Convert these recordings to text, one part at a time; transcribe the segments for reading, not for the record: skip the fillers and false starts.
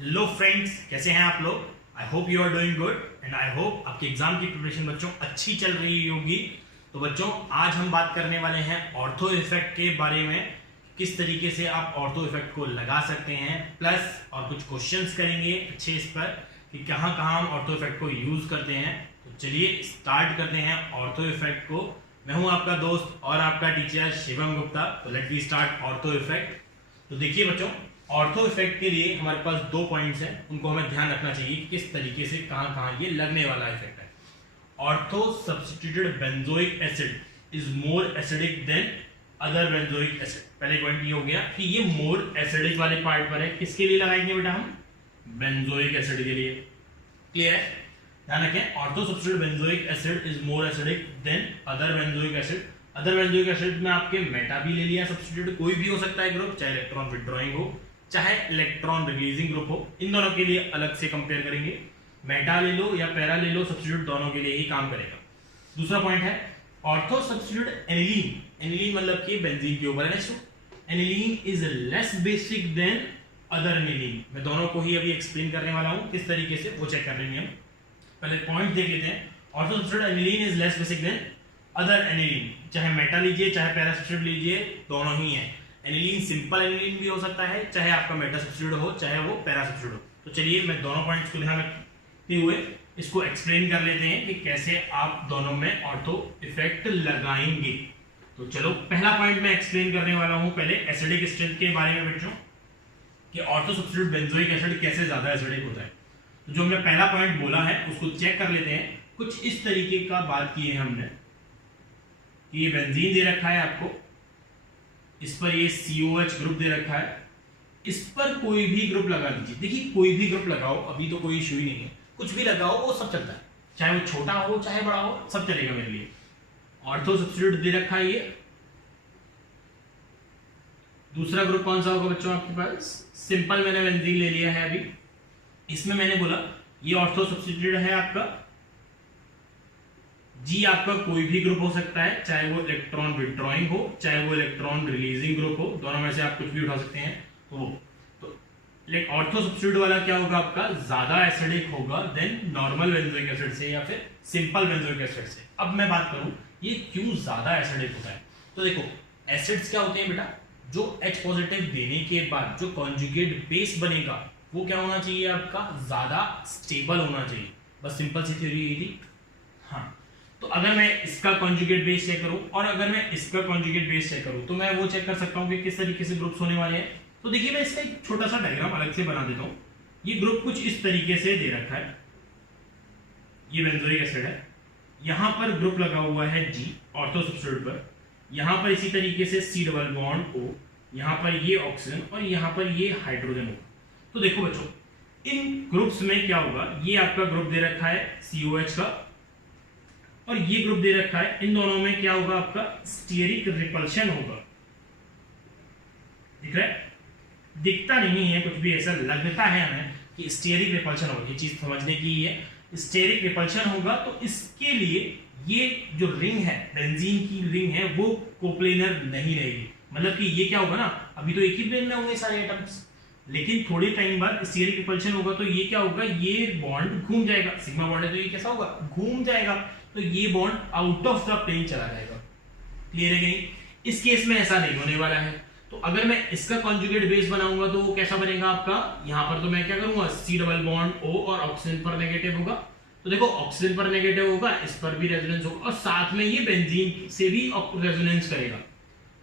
Hello friends, कैसे हैं आप लोग। I hope you are doing good and I hope आपकी एग्जाम की प्रिपरेशन बच्चों अच्छी चल रही होगी। तो बच्चों आज हम बात करने वाले हैं ऑर्थो इफेक्ट के बारे में, किस तरीके से आप ऑर्थो इफेक्ट को लगा सकते हैं, प्लस और कुछ क्वेश्चंस करेंगे अच्छे इस पर कि कहाँ कहाँ हम ऑर्थो इफेक्ट को यूज करते हैं। तो चलिए स्टार्ट करते हैं ऑर्थो इफेक्ट को। मैं हूं आपका दोस्त और आपका टीचर शिवम गुप्ता। तो let we start ortho effect. तो देखिए बच्चों, ऑर्थो इफेक्ट के लिए हमारे पास 2 पॉइंट्स हैं, उनको हमें ध्यान रखना चाहिए किस तरीके से कहां कहां ये लगने वाला इफेक्ट है। Ortho substituted benzoic acid is more acidic then other benzoic acid. पहले पॉइंट ये हो गया कि ये मोर एसिडिक वाले पार्ट पर है। किसके लिए लगाएंगे बेटा हम? बेंजोइक एसिड के लिए। क्लियर है? ध्यान रखें, ortho substituted benzoic acid is more acidic then other benzoic acid. Other benzoic acid में आपके मेटा भी ले लिया, सब्स्टिट्यूट कोई भी हो सकता है ग्रुप, चाहे इलेक्ट्रॉन विड्रॉइंग हो चाहे इलेक्ट्रॉन रिलीजिंग ग्रुप हो। इन दोनों के लिए अलग से कंपेयर करेंगे। मेटा ले लो या पैरा ले लो, सब्स्टिट्यूट दोनों के लिए ही काम करेगा। दूसरा पॉइंट है ऑर्थो सब्स्टिट्यूटेड एनिलीन। एनिलीन मतलब कि बेंजीन के ऊपर है। Aniline is less basic than other aniline. मैं दोनों को ही अभी एक्सप्लेन करने वाला हूं, किस तरीके से वो चेक कर लेंगे हम। पहले पॉइंट देख लेते हैं। Ortho substituted aniline is less basic than other aniline. चाहे मेटा लीजिए चाहे पैरा सब्स्टिट्यूट लीजिए, दोनों ही है। एनिलीन सिंपल एनिलीन भी हो सकता है, चाहे आपका मेटा सब्स्टिट्यूट हो चाहे वो पैरा सब्स्टिट्यूट हो। तो चलिए मैं दोनों पॉइंट्स को ध्यान रखते हुए इसको एक्सप्लेन कर लेते हैं कि कैसे आप दोनों में ऑर्थो इफेक्ट लगाएंगे। तो चलो पहला पॉइंट मैं एक्सप्लेन करने वाला हूं पहले एसिडिक स्ट्रेंथ के बारे में बच्चों, कि ऑर्थो सब्स्टिट्यूट बेंजोइक एसिड कैसे ज्यादा एसिडिक होता है। तो जो हमने पहला पॉइंट बोला है उसको चेक कर लेते हैं। कुछ इस तरीके का बात की है हमने कि ये बेंजीन दे रखा है आपको, इस पर ये COH ग्रुप दे रखा है, इस पर कोई भी ग्रुप लगा दीजिए। देखिए कोई भी ग्रुप लगाओ, अभी तो कोई इश्यू ही नहीं है, कुछ भी लगाओ वो सब चलता है, चाहे वो छोटा हो चाहे बड़ा हो, सब चलेगा मेरे लिए। ऑर्थो सब्स्टिट्यूट दे रखा है ये। दूसरा ग्रुप कौन सा होगा बच्चों आपके पास? सिंपल मैंने बेंजीन ले लिया है अभी। इसमें मैंने बोला ये ऑर्थो सब्स्टिट्यूट है आपका जी। आपका कोई भी ग्रुप हो सकता है, चाहे वो इलेक्ट्रॉन विड्रॉइंग हो चाहे वो इलेक्ट्रॉन रिलीजिंग ग्रुप हो, दोनों में से आप कुछ भी उठा सकते हैं। तो ऑर्थो सब्स्टिट्यूट वाला क्या होगा आपका? ज्यादा एसिडिक होगा देन नॉर्मल बेंजोइक एसिड से या फिर सिंपल बेंजोइक एसिड से। अब मैं बात करूं ये क्यों ज्यादा एसिडिक होता है। तो देखो एसिड्स क्या होते हैं बेटा, जो H पॉजिटिव देने के बाद जो कॉन्जुगेट बेस बनेगा वो क्या होना चाहिए आपका? ज्यादा स्टेबल होना चाहिए। बस सिंपल सी थ्योरी यही थी। हाँ, तो अगर मैं इसका कॉन्जुगेट बेस चेक करूं और अगर मैं इसका कॉन्जुगेट बेस चेक करूं तो मैं वो चेक कर सकता हूं कि किस तरीके से ग्रुप्स होने वाले हैं। तो देखिए मैं इसका एक छोटा सा डायग्राम अलग से बना देता हूं। ये ग्रुप कुछ इस तरीके से दे रखा है, ये बेंजोइक एसिड है, यहां पर ग्रुप लगा हुआ है G ऑर्थो सब्स्टिट्यूट पर, यहां पर इसी तरीके से C डबल बॉन्ड O, यहां पर ये ऑक्सीजन और यहां पर ये हाइड्रोजन होगा। तो देखो बच्चों इन ग्रुप्स में क्या होगा, ये आपका ग्रुप दे रखा है COH का और ये ग्रुप दे रखा है, इन दोनों में क्या होगा आपका? स्टीयरिक रिपल्शन होगा। दिख रहा है? दिखता नहीं है कुछ भी, ऐसा लगता है हमें कि स्टीयरिक रिपल्शन होगा। ये चीज समझने की है, स्टीयरिक रिपल्शन होगा। तो इसके लिए ये जो रिंग है, बेंजीन की रिंग है, वो कोप्लेनर नहीं रहेगी। मतलब कि ये क्या होगा ना, अभी तो एक ही प्लेन में होंगे सारे एटम्स, लेकिन थोड़े टाइम बाद स्टीयरिक रिपल्शन होगा तो ये क्या होगा, ये बॉन्ड घूम जाएगा। सिग्मा बॉन्ड है तो ये कैसा होगा? घूम जाएगा। तो ये bond out of the plane चला जाएगा। क्लियर है कि नहीं? इस केस में ऐसा नहीं होने वाला है। तो अगर मैं इसका कॉन्जुगेट बेस बनाऊंगा तो वो कैसा बनेगा आपका? यहां पर तो मैं क्या करूंगा, C डबल बॉन्ड O और ऑक्सीजन पर नेगेटिव होगा। तो देखो ऑक्सीजन पर नेगेटिव होगा, इस पर भी रेजोनेंस होगा और साथ में ये बेंजीन से भी रेजोनेंस करेगा।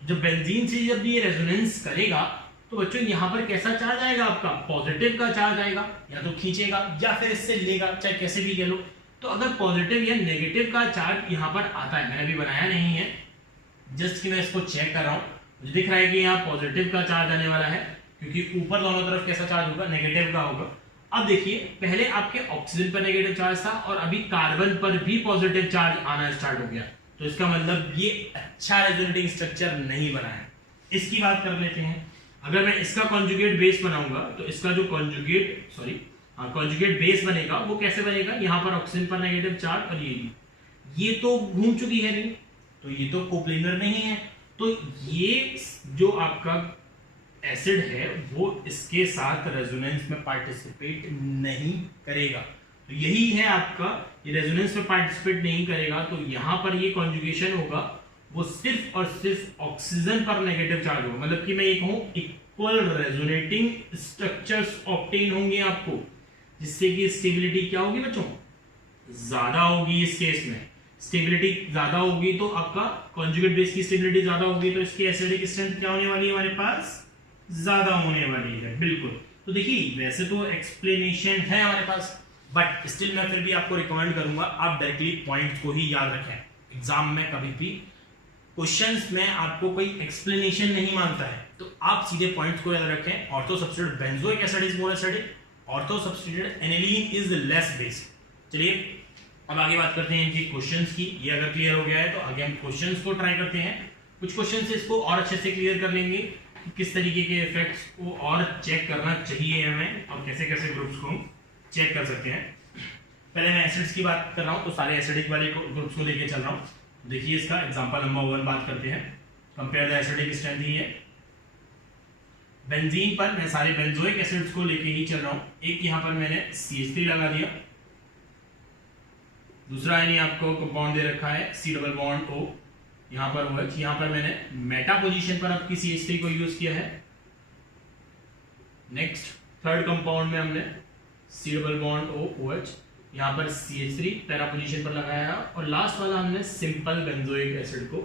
जब बेंजीन से जब ये रेजोनेंस करेगा तो बच्चों यहां पर कैसा चार्ज आएगा आपका? पॉजिटिव का चार्ज आएगा, या तो खींचेगा या फिर इससे लेगा, चाहे कैसे भी कह लो। तो अगर पॉजिटिव या नेगेटिव का चार्ज यहां पर आता है, मैंने अभी बनाया नहीं है, जस्ट कि मैं इसको चेक कर रहा हूं, मुझे दिख रहा है कि यहाँ पॉजिटिव का चार्ज आने वाला है, क्योंकि ऊपर दोनों तरफ कैसा चार्ज होगा? नेगेटिव का होगा। अब देखिए पहले आपके ऑक्सीजन पर नेगेटिव चार्ज था और अभी कार्बन पर भी पॉजिटिव चार्ज आना स्टार्ट हो गया। तो इसका मतलब ये अच्छा रेजोनेटिंग स्ट्रक्चर नहीं बना है। इसकी बात कर लेते हैं। अगर मैं इसका कॉन्जुगेट बेस बनाऊंगा तो इसका जो कॉन्जुगेट बेस बनेगा वो कैसे बनेगा? यहां पर ऑक्सीजन पर नेगेटिव चार्ज और ये तो घूम चुकी है नहीं, तो ये तो कोप्लेनर नहीं है। तो ये जो आपका एसिड है वो इसके साथ रेजोनेंस में पार्टिसिपेट नहीं करेगा। तो यही है आपका, ये रेजोनेंस में पार्टिसिपेट नहीं करेगा तो यहां पर ये कॉन्जुगेशन होगा वो सिर्फ और सिर्फ ऑक्सीजन पर नेगेटिव चार्ज होगा। मतलब कि मैं ये कहूं इक्वल रेजोनेटिंग स्ट्रक्चर्स ऑब्टेन होंगे आपको, जिससे कि स्टेबिलिटी क्या होगी बच्चों, ज्यादा होगी। इस केस में स्टेबिलिटी ज्यादा होगी तो आपका कॉन्जुगेट बेस की स्टेबिलिटी ज्यादा होगी तो इसकी एसिडिक स्ट्रेंथ क्या होने वाली है हमारे पास, ज्यादा होने वाली है। बिल्कुल। तो देखिए वैसे तो एक्सप्लेनेशन है हमारे पास, बट स्टिल मैं फिर भी आपको रिकमेंड करूंगा आप डायरेक्टली पॉइंट को ही याद रखें। एग्जाम में कभी भी क्वेश्चंस में आपको कोई एक्सप्लेनेशन नहीं मांगता है तो आप सीधे पॉइंट्स को याद रखें। Ortho substitute benzoic acid is more acidic, ortho substitute aniline is less basic. चलिए अब आगे बात करते हैं इनकी क्वेश्चंस की। ये अगर क्लियर हो गया है तो आगे हम क्वेश्चंस को ट्राई करते हैं। कुछ क्वेश्चंस इसको और अच्छे से क्लियर कर लेंगे कि किस तरीके के इफेक्ट्स को और चेक करना चाहिए हमें और कैसे कैसे ग्रुप्स को चेक कर सकते हैं। पहले मैं एसिड्स की बात कर रहा हूं तो सारे एसिडिक वाले ग्रुप्स को लेके चल रहा हूं। देखिए इसका एग्जांपल नंबर 1 बात करते हैं, कंपेयर द एसिडिक स्ट्रेंथ ही है। बेंजीन पर मैं सारे बेंजोइक एसिड्स को लेके ही चल रहा हूं। एक यहां पर मैंने CH3 लगा दिया, दूसरा यानी आपको कंपाउंड दे रखा है C डबल बॉन्ड O, यहां पर OH, यहां पर मैंने मेटा पोजीशन पर आपकी CH3 को यूज किया है। नेक्स्ट थर्ड कंपाउंड में हमने C double bond O OH, यहां पर CH3 पैरा पोजीशन पर लगाया और लास्ट वाला हमने सिंपल बेंजोइक एसिड को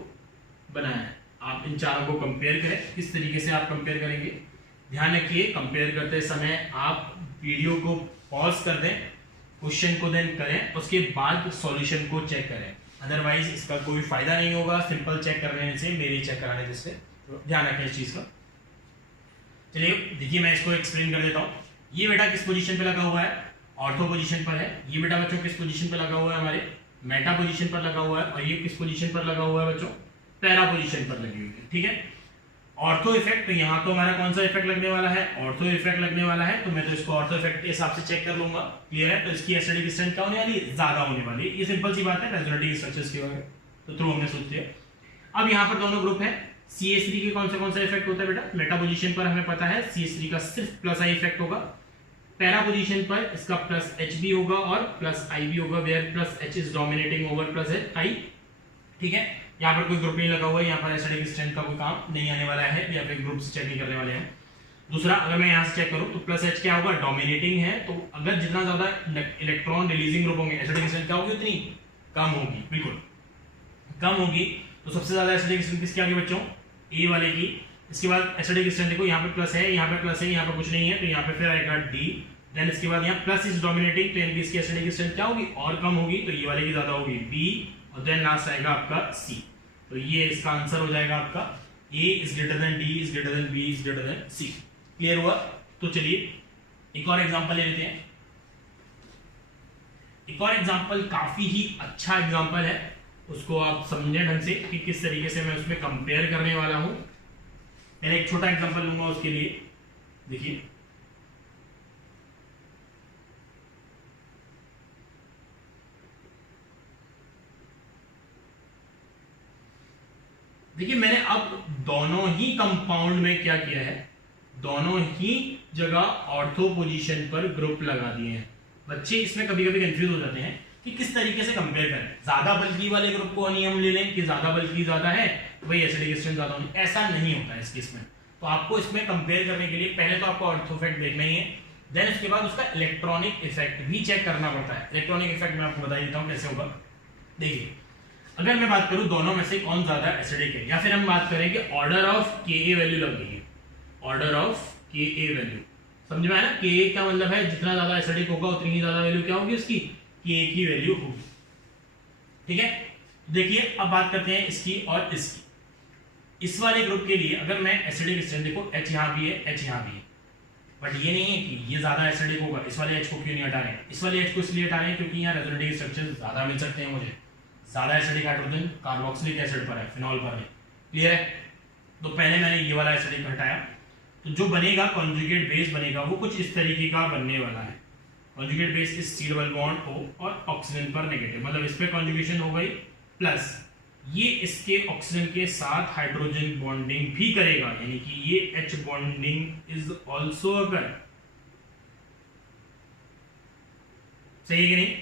बनाया है। आप इन चारों को कंपेयर करें। किस तरीके से आप कंपेयर करेंगे, ध्यान रखिए कंपेयर करते समय आप वीडियो को पॉज कर दें, क्वेश्चन को देन करें, उसके बाद सॉल्यूशन को चेक करें, अदरवाइज इसका कोई फायदा नहीं होगा सिंपल चेक करने से, मेरे चेक कराने जिससे। तो ध्यान रखें इस चीज का। चलिए देखिए मैं इसको एक्सप्लेन कर देता हूँ। ये बेटा किस पोजीशन पे लगा हुआ है, ऑर्थो पोजीशन पर है। ये बेटा बच्चों किस पोजीशन पे लगा हुआ है, हमारे मेटा पोजीशन पर लगा हुआ है। और ये किस पोजीशन पर लगा हुआ है बच्चों, पैरा पोजीशन पर लगी हुई है। ठीक है, ऑर्थो इफेक्ट, तो यहाँ तो हमारा कौन सा इफेक्ट लगने वाला है, ऑर्थो इफेक्ट लगने वाला है। तो मैं तो इसको ऑर्थो इफेक्ट के हिसाब से चेक कर लूंगा। क्लियर है, तो इसकी एसिडिक स्ट्रेंथ क्या होने वाली है, ज्यादा होने वाली है। ये सिंपल सी बात है, रेजोनेटिंग स्ट्रक्चर्स की वजह तो थ्रू हमने सोच लिया। अब यहाँ पर दोनों ग्रुप है, CH3 के कौन सा इफेक्ट होता है बेटा, मेटा पोजीशन पर हमें पता है CH3 का सिर्फ प्लस आई इफेक्ट होगा। पैरा पोजीशन पर इसका प्लस H भी होगा और प्लस I भी होगा, where plus H is dominating over plus I। ठीक है, यहाँ पर कोई ग्रुप नहीं लगा हुआ है, यहाँ पर एसिडिक स्ट्रेंथ का कोई काम नहीं आने वाला है, या फिर ग्रुप से चेक नहीं करने वाले हैं। दूसरा अगर मैं यहाँ से चेक करूँ तो प्लस H क्या होगा, डोमिनेटिंग है, तो अगर जितना ज्यादा इलेक्ट्रॉन रिलीजिंग ग्रुप होंगे एसिडिक स्ट्रेंथ क्या होगी, उतनी कम होगी, बिल्कुल कम होगी। तो सबसे ज्यादा एसिडिक स्ट्रेंथ किसकी आगे बच्चों, ए वाले की। इसके बाद एसिडिक स्ट्रेंथ देखो, यहाँ पे प्लस है, यहाँ पे प्लस है, यहाँ पे कुछ नहीं है, तो यहाँ पे फिर आएगा D। देन इसके बाद यहाँ प्लस इज डोमिनेटिंग, तो यानी कि इसकी एसिडिक स्ट्रेंथ क्या होगी, और कम होगी, तो ये वाले की ज्यादा होगी B। और देन लास्ट आएगा आपका C। तो ये इसका आंसर हो जाएगा आपका A is greater then D is greater then B is greater then C। Clear हुआ। तो चलिए एक और एग्जांपल ले लेते हैं। एक और एग्जांपल काफी ही अच्छा एग्जांपल है, उसको आप समझें ढंग से कि किस तरीके से मैं उसमें कंपेयर करने वाला हूं। मैं एक छोटा एग्जांपल लूंगा उसके लिए। देखिए देखिए मैंने अब दोनों ही कंपाउंड में क्या किया है, दोनों ही जगह ऑर्थो पोजीशन पर ग्रुप लगा दिए हैं। बच्चे इसमें कभी कभी कंफ्यूज हो जाते हैं कि किस तरीके से कंपेयर करें, ज्यादा बल्कि वाले ग्रुप को नहीं हम ले लें कि ज्यादा बल्कि ज्यादा है वही एसिडिक स्ट्रेंथ ज्यादा होनी, ऐसा नहीं होता है इस केस में। तो आपको इसमें कंपेयर करने के लिए पहले तो आपको ऑर्थो इफेक्ट देखना ही है, देन उसके बाद उसका इलेक्ट्रॉनिक इफेक्ट भी चेक करना पड़ता है। इलेक्ट्रॉनिक इफेक्ट मैं आपको बता देता हूँ कैसे होगा। देखिए अगर मैं बात करूं दोनों में से कौन ज्यादा एसिडिक है, या फिर हम बात करें कि ऑर्डर ऑफ Ka वैल्यू लग गई है, ऑर्डर ऑफ Ka वैल्यू समझ में आया ना। Ka क्या मतलब है, जितना ज्यादा एसिडिक होगा उतनी ही ज्यादा वैल्यू क्या होगी उसकी, Ka की वैल्यू होगी। ठीक है, देखिए अब बात करते हैं इसकी और इसकी। इस वाले ग्रुप के लिए अगर मैं एसिडिक स्ट्रेंथ देखो, H यहाँ भी है, H यहाँ भी है, बट ये नहीं है कि ये ज्यादा एसिडिक होगा। इस वाले H को क्यों नहीं हटा रहे, इस वाले H को इसलिए हटा रहे हैं क्योंकि यहाँ रेजोनेटिंग स्ट्रक्चर ज्यादा मिल सकते हैं मुझे, ज्यादा एसिडिक हाइड्रोजन कार्बोक्सिलिक एसिड पर है, फिनॉल पर है। क्लियर है, तो पहले मैंने ये वाला एसिडिक हटाया, तो जो बनेगा कॉन्जुगेट बेस बनेगा वो कुछ इस तरीके का बनने वाला है। Conjugate base is C double bond O और ऑक्सीजन पर नेगेटिव, मतलब इस पे कॉन्जुगेशन हो गई प्लस, ये इसके ऑक्सीजन के साथ हाइड्रोजन बॉन्डिंग भी करेगा, यानी कि ये H बॉन्डिंग इज ऑल्सो अगर, सही है कि नहीं?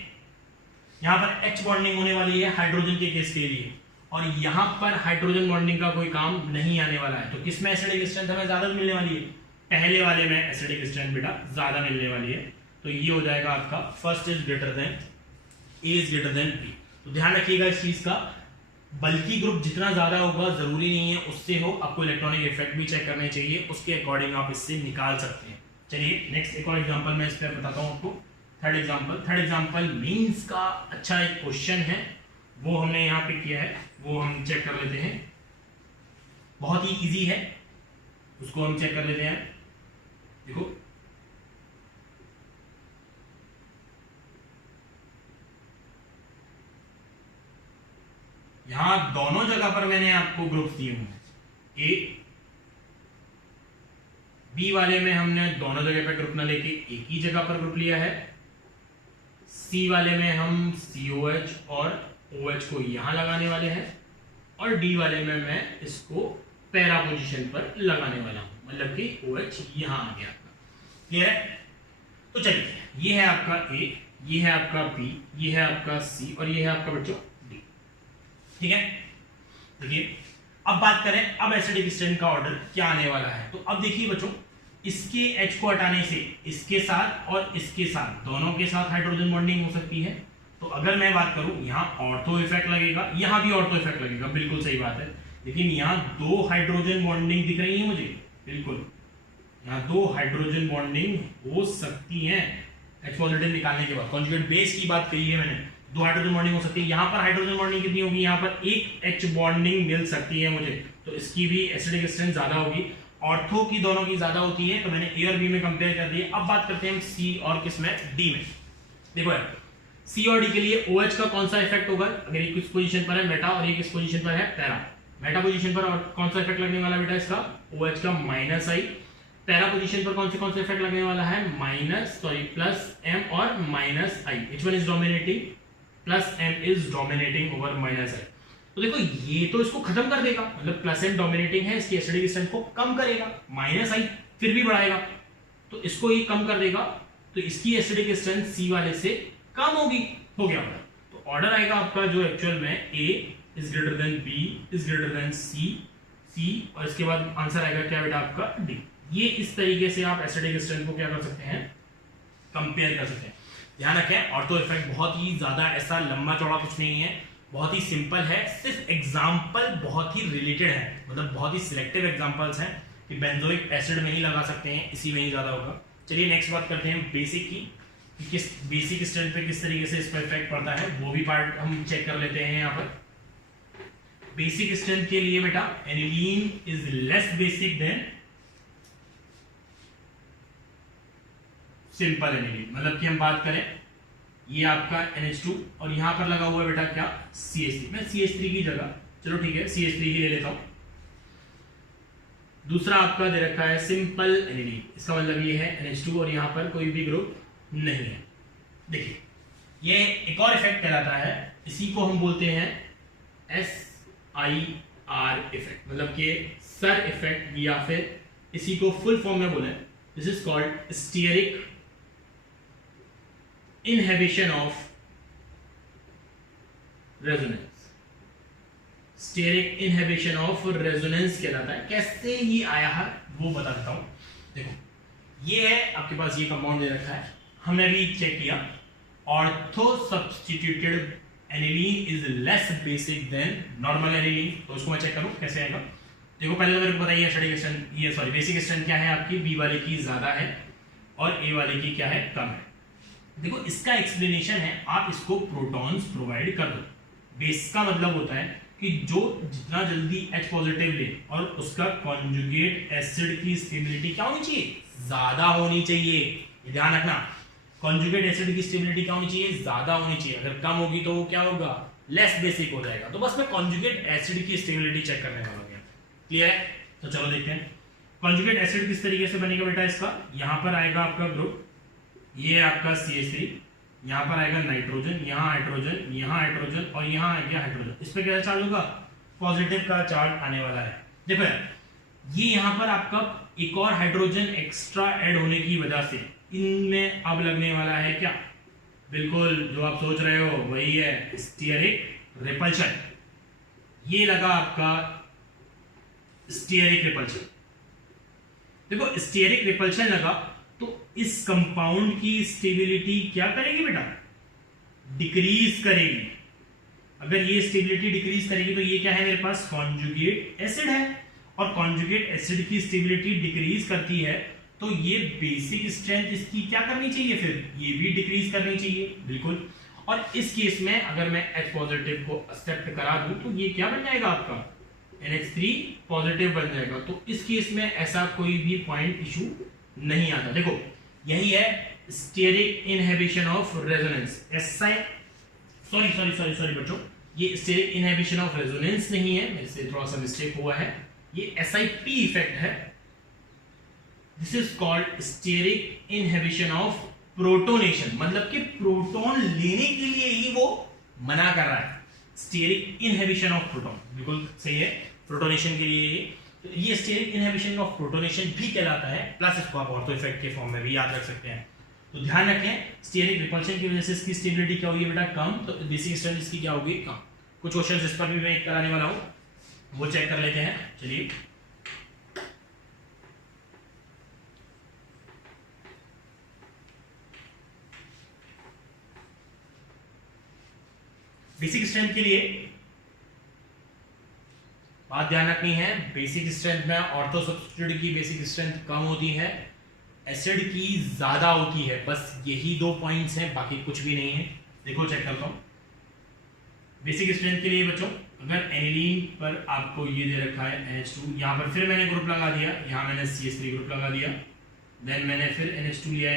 यहां पर H बॉन्डिंग होने वाली है हाइड्रोजन के केस के लिए, और यहां पर हाइड्रोजन बॉन्डिंग का कोई काम नहीं आने वाला है। तो किसमें एसिडिक स्ट्रेंथ हमें ज्यादा मिलने वाली है? पहले वाले में एसिडिक स्ट्रेंथ बेटा ज्यादा मिलने वाली है। तो ये हो जाएगा आपका first is greater than A is greater than B. तो ध्यान रखिएगा इस चीज का, बल्कि ग्रुप जितना ज्यादा होगा जरूरी नहीं है उससे हो, आपको इलेक्ट्रॉनिक इफेक्ट भी चेक करने चाहिए, उसके अकॉर्डिंग आप इससे निकाल सकते हैं। चलिए नेक्स्ट एक और एग्जांपल मैं इस पर बताता हूँ आपको। थर्ड एग्जांपल मेंस का अच्छा एक क्वेश्चन है, वो हमने यहाँ पे किया है, वो हम चेक कर लेते हैं। बहुत ही इजी है, उसको हम चेक कर लेते हैं। देखो यहां दोनों जगह पर मैंने आपको ग्रुप्स दिए हुए हैं। ए बी वाले में हमने दोनों जगह पर ग्रुप ना लेके एक ही जगह पर ग्रुप लिया है। सी वाले में हम COH और OH को यहां लगाने वाले हैं, और डी वाले में मैं इसको पैरा पोजीशन पर लगाने वाला हूं, मतलब कि OH यहां आ गया। क्लियर है? तो चलिए ये है आपका ए, ये है आपका बी, ये है आपका सी, और ये है आपका बच्चों डी। ठीक है, देखिए अब बात करें अब एसिडिक स्ट्रेंथ का ऑर्डर क्या आने वाला है। तो अब देखिए बच्चों, इसके H को हटाने से इसके साथ और इसके साथ दोनों के साथ हाइड्रोजन बॉन्डिंग हो सकती है। तो अगर मैं बात करूं यहाँ ऑर्थो इफेक्ट लगेगा, यहाँ भी ऑर्थो इफेक्ट लगेगा, बिल्कुल सही बात है। लेकिन यहाँ दो हाइड्रोजन बॉन्डिंग दिख रही है मुझे, बिल्कुल यहाँ दो हाइड्रोजन बॉन्डिंग हो सकती है H पॉजिटिव निकालने के बाद। कॉन्जुगेट बेस की बात कही है मैंने, दो हाइड्रोजन बॉन्डिंग हो सकती है। यहाँ पर हाइड्रोजन बॉन्डिंग कितनी होगी? यहाँ पर एक H बॉन्डिंग मिल सकती है मुझे, तो इसकी भी एसिडिक स्ट्रेंथ ज्यादा होगी। ऑर्थो की दोनों की ज्यादा होती है, तो मैंने ए और बी में कंपेयर कर दिया। अब बात करते हैं हम सी और किस में? डी में। देखो यार, सी और डी के लिए OH का कौन सा इफेक्ट होगा? अगर ये किस पोजीशन पर है मेटा और ये किस पोजीशन पर है पैरा, मेटा पोजीशन पर और कौन सा इफेक्ट लगने वाला बेटा इसका? OH का माइनस आई। पैरा पोजीशन पर कौन से इफेक्ट लगने वाला है? प्लस m और minus I. which one is dominating? Plus m is dominating over minus I. तो देखो ये तो इसको खत्म कर देगा, मतलब प्लस m डोमिनेटिंग है, इसकी एसिडिक स्ट्रेंथ को कम करेगा, माइनस आई फिर भी बढ़ाएगा, तो इसको ये कम कर देगा, तो इसकी एसिडिक स्ट्रेंथ सी वाले से कम होगी। हो गया ऑर्डर। तो ऑर्डर आएगा आपका जो एक्चुअल में A is greater then B is greater then C, और इसके बाद आंसर आएगा क्या बेटा आपका? D। ये इस तरीके से आप एसिडिक स्ट्रेंथ को क्या कर सकते हैं? कंपेयर कर सकते हैं। ध्यान रखें ऑर्थो इफेक्ट बहुत ही ज्यादा ऐसा लंबा चौड़ा कुछ नहीं है, बहुत ही सिंपल है, सिर्फ एग्जाम्पल बहुत ही रिलेटेड है, मतलब बहुत ही सिलेक्टिव एग्जाम्पल्स हैं कि बेंजोइक एसिड में ही लगा सकते हैं, इसी में ही ज्यादा होगा। चलिए नेक्स्ट बात करते हैं बेसिक की, कि किस बेसिक स्ट्रेंथ पे किस तरीके से इस पर इफेक्ट पड़ता है, वो भी पार्ट हम चेक कर लेते हैं। यहाँ पर बेसिक स्ट्रेंथ के लिए बेटा aniline is less basic than simple aniline, मतलब कि हम बात करें ये आपका NH2 और यहां पर लगा हुआ बेटा क्या? CH3। मैं CH3 की जगह, चलो ठीक है CH3 ही ले लेता हूं। दूसरा आपका दे रखा है सिंपल एनिलीन, इसका मतलब ये है NH2 और यहां पर कोई भी ग्रुप नहीं है। देखिए ये एक और इफेक्ट कहलाता है, इसी को हम बोलते हैं SIR इफेक्ट, मतलब कि सर इफेक्ट, या फिर इसी को फुल फॉर्म में बोले this is called steric inhibition of resonance। Steric inhibition of resonance कहलाता है। कैसे ये आया है वो बता देता हूं। देखो ये है आपके पास, ये कंपाउंड दे रखा है, हमने अभी चेक किया ortho substituted aniline is less basic than normal aniline. तो उसको मैं चेक करूं कैसे आएगा। देखो पहले तो मेरे को बताइए एसिडिक स्ट्रेंथ, ये सॉरी बेसिक स्ट्रेंथ क्या है आपकी? बी वाले की ज्यादा है और ए वाले की क्या है? कम है। देखो इसका एक्सप्लेनेशन है, आप इसको प्रोटॉन्स प्रोवाइड कर दो। बेस का मतलब होता है कि जो जितना जल्दी H पॉजिटिव ले और उसका कॉन्जुगेट एसिड की स्टेबिलिटी क्या होनी चाहिए? ज्यादा होनी चाहिए। ये ध्यान रखना, कॉन्जुगेट एसिड की स्टेबिलिटी क्या होनी चाहिए? ज्यादा होनी चाहिए। अगर कम होगी तो वो क्या होगा? लेस बेसिक हो जाएगा। तो बस मैं कॉन्जुगेट एसिड की स्टेबिलिटी चेक करने वाला हूं। क्लियर है? तो चलो देखते हैं कॉन्जुगेट एसिड किस तरीके से बनेगा बेटा। इसका यहां पर आएगा आपका ग्रुप, ये है आपका CH3 यहाँ पर आएगा नाइट्रोजन, यहाँ हाइड्रोजन, यहाँ हाइड्रोजन और यहाँ आ गया हाइड्रोजन। इस पे क्या चार्ज होगा? पॉजिटिव का चार्ज आने वाला है। देखो ये यहाँ पर आपका एक और हाइड्रोजन एक्स्ट्रा ऐड होने की वजह से इनमें अब लगने वाला है क्या? बिल्कुल जो आप सोच रहे हो वही है, स्टीयरिक रिपल्शन। ये लगा आपका स्टीयरिक रिपल्शन। देखो स्टीयरिक रिपल्शन लगा तो इस कंपाउंड की स्टेबिलिटी क्या करेगी बेटा? डिक्रीज करेगी। अगर ये स्टेबिलिटी डिक्रीज करेगी तो ये क्या है मेरे पास? कॉन्जुगेट एसिड है, और कॉन्जुगेट एसिड की स्टेबिलिटी डिक्रीज करती है तो ये बेसिक स्ट्रेंथ इसकी क्या करनी चाहिए? फिर ये भी डिक्रीज करनी चाहिए, बिल्कुल। और इस केस में अगर मैं H पॉजिटिव को एक्सेप्ट करा दूं तो ये क्या बन जाएगा आपका? NH3 पॉजिटिव बन जाएगा। तो इस केस में ऐसा कोई भी पॉइंट इशू नहीं आता। देखो यही है steric inhibition of resonance. Sorry बच्चों, ये स्टेरिक इनहिबिशन ऑफ रेजोनेंस नहीं है, मेरे से थोड़ा सा मिस्टेक हुआ है, ये SIP इफेक्ट है। This is called steric inhibition of protonation, मतलब कि प्रोटॉन लेने के लिए ही वो मना कर रहा है। स्टेरिक इनहिबिशन ऑफ प्रोटॉन, बिल्कुल सही है, प्रोटोनेशन के लिए ये स्टेरिक इनहिबिशन ऑफ प्रोटोनेशन भी कहलाता है। प्लस इसको आप ऑर्थो इफेक्ट के फॉर्म में भी याद रख सकते हैं। तो ध्यान रखें स्टेरिक रिपल्शन की वजह से इसकी स्टेबिलिटी क्या होगी बेटा? कम। तो बेसिक स्ट्रेंथ इसकी क्या होगी? कम। कुछ क्वेश्चंस इस पर भी मैं कराने वाला हूं, वो चेक कर लेते हैं। चलिए बेसिक स्ट्रेंथ के लिए बात ध्यान रखनी है, बेसिक स्ट्रेंथ में ऑर्थो सब्स्टिट्यूट की बेसिक स्ट्रेंथ कम होती है, एसिड की ज्यादा होती है। बस यही दो पॉइंट्स हैं, बाकी कुछ भी नहीं है। देखो चेक करता हूं बेसिक स्ट्रेंथ के लिए बच्चों, अगर एनिलीन पर आपको ये दे रखा है NH2, यहां पर फिर मैंने ग्रुप लगा दिया, यहां मैंने CH3 ग्रुप लगा दिया, देन मैंने फिर NH2 लिया,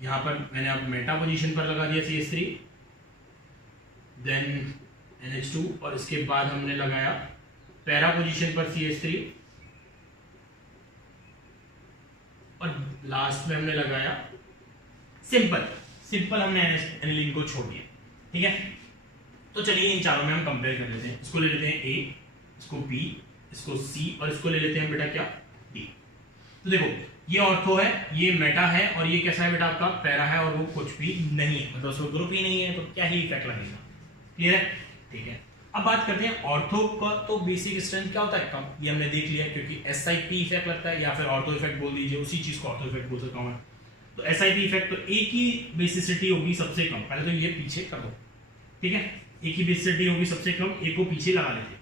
यहां पर मैंने अब मेटा पोजीशन पर लगा दिया CH3, देन NH2, और इसके बाद हमने लगाया पैरा पोजीशन पर CH3, और लास्ट में हमने लगाया सिंपल हमने एनिलीन को छोड़ दिया। ठीक है, तो चलिए इन चारों में हम कंपेयर कर लेते हैं। इसको ले लेते हैं A, इसको B, इसको C, और इसको ले लेते हैं बेटा क्या? D। तो देखो ये ऑर्थो है, ये मेटा है, और ये कैसा है बेटा? आपका पैरा है, और वो कुछ भी नहीं है, मतलब उसको ग्रुप ही नहीं है, तो क्या ही इफेक्ट लगेगा। क्लियर है? ठीक है, अब बात करते हैं ऑर्थो का। तो बेसिक स्ट्रेंथ क्या होता है? कम। ये हमने देख लिया, क्योंकि SIP इफेक्ट लगता है, या फिर ऑर्थो इफेक्ट बोल दीजिए, उसी चीज को ऑर्थो इफेक्ट बोल सकता हूं मैं। तो SIP इफेक्ट, तो A की बेसिसिटी होगी सबसे कम। पहले तो ये पीछे कर दो, ठीक है, A की बेसिसिटी होगी सबसे कम, A को पीछे लगा लेते।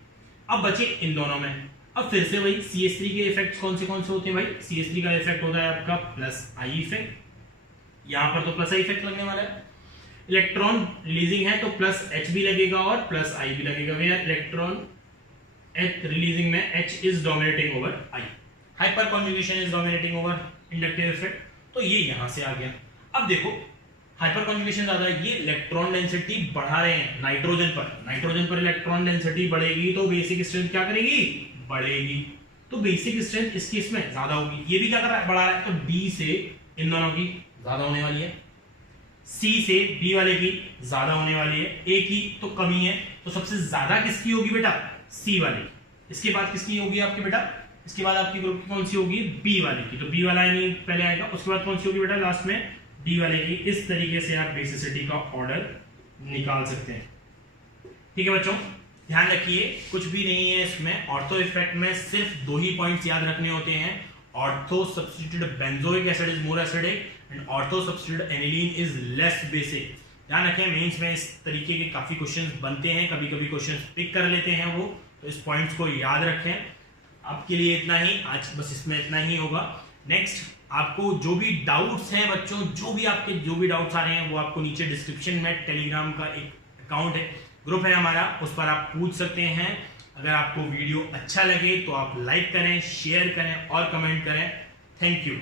अब बचे इन दोनों में, अब फिर से वही CH3 के इफेक्ट कौन से होते हैं भाई? CH3 का इफेक्ट होता है आपका प्लस I इफेक्ट, यहां पर तो प्लस I इफेक्ट लगने वाला है। इलेक्ट्रॉन रिलीजिंग है तो प्लस H भी लगेगा और प्लस I भी लगेगा। भैया इलेक्ट्रॉन रिलीजिंग में H is dominating over I, hyper conjugation is dominating over inductive effect, तो ये यहां से आ गया। अब देखो हाइपर कॉन्जुगेशन ज्यादा है, ये इलेक्ट्रॉन डेंसिटी बढ़ा रहे हैं नाइट्रोजन पर इलेक्ट्रॉन डेंसिटी बढ़ेगी तो बेसिक स्ट्रेंथ क्या करेगी? बढ़ेगी। तो बेसिक स्ट्रेंथ इस केस में ज्यादा होगी। ये भी क्या कर रहा है? बढ़ा रहा है, तो D से इन दोनों की ज्यादा होने वाली है, C से B वाले की ज्यादा होने वाली है, A की तो कमी है, तो सबसे ज्यादा किसकी होगी बेटा? C वाले की। इसके बाद किसकी होगी आपकी बेटा? इसके बाद आपकी ग्रुप की कौन सी होगी? B वाले की। तो B वाला यानी पहले आएगा, उसके बाद कौन सी होगी बेटा? लास्ट में D वाले की। इस तरीके से आप बेसिसिटी का ऑर्डर निकाल सकते हैं। ठीक है बच्चों, ध्यान रखिए कुछ भी नहीं है इसमें। ऑर्थो इफेक्ट में सिर्फ दो ही पॉइंट्स याद रखने होते हैं। Ortho substitute benzoic acid is more acidic and ortho substitute aniline is less basic. ध्यान रखें, मेंस में इस तरीके के काफी क्वेश्चंस बनते हैं, कभी कभी क्वेश्चंस पिक कर लेते हैं वो, तो इस पॉइंट्स को याद रखें। आपके लिए इतना ही, आज बस इसमें इतना ही होगा। नेक्स्ट आपको जो भी डाउट्स हैं बच्चों, जो भी डाउट्स आ रहे हैं वो आपको नीचे डिस्क्रिप्शन में टेलीग्राम का एक अकाउंट है, ग्रुप है हमारा, उस पर आप पूछ सकते हैं। अगर आपको वीडियो अच्छा लगे तो आप लाइक करें, शेयर करें और कमेंट करें। Thank you.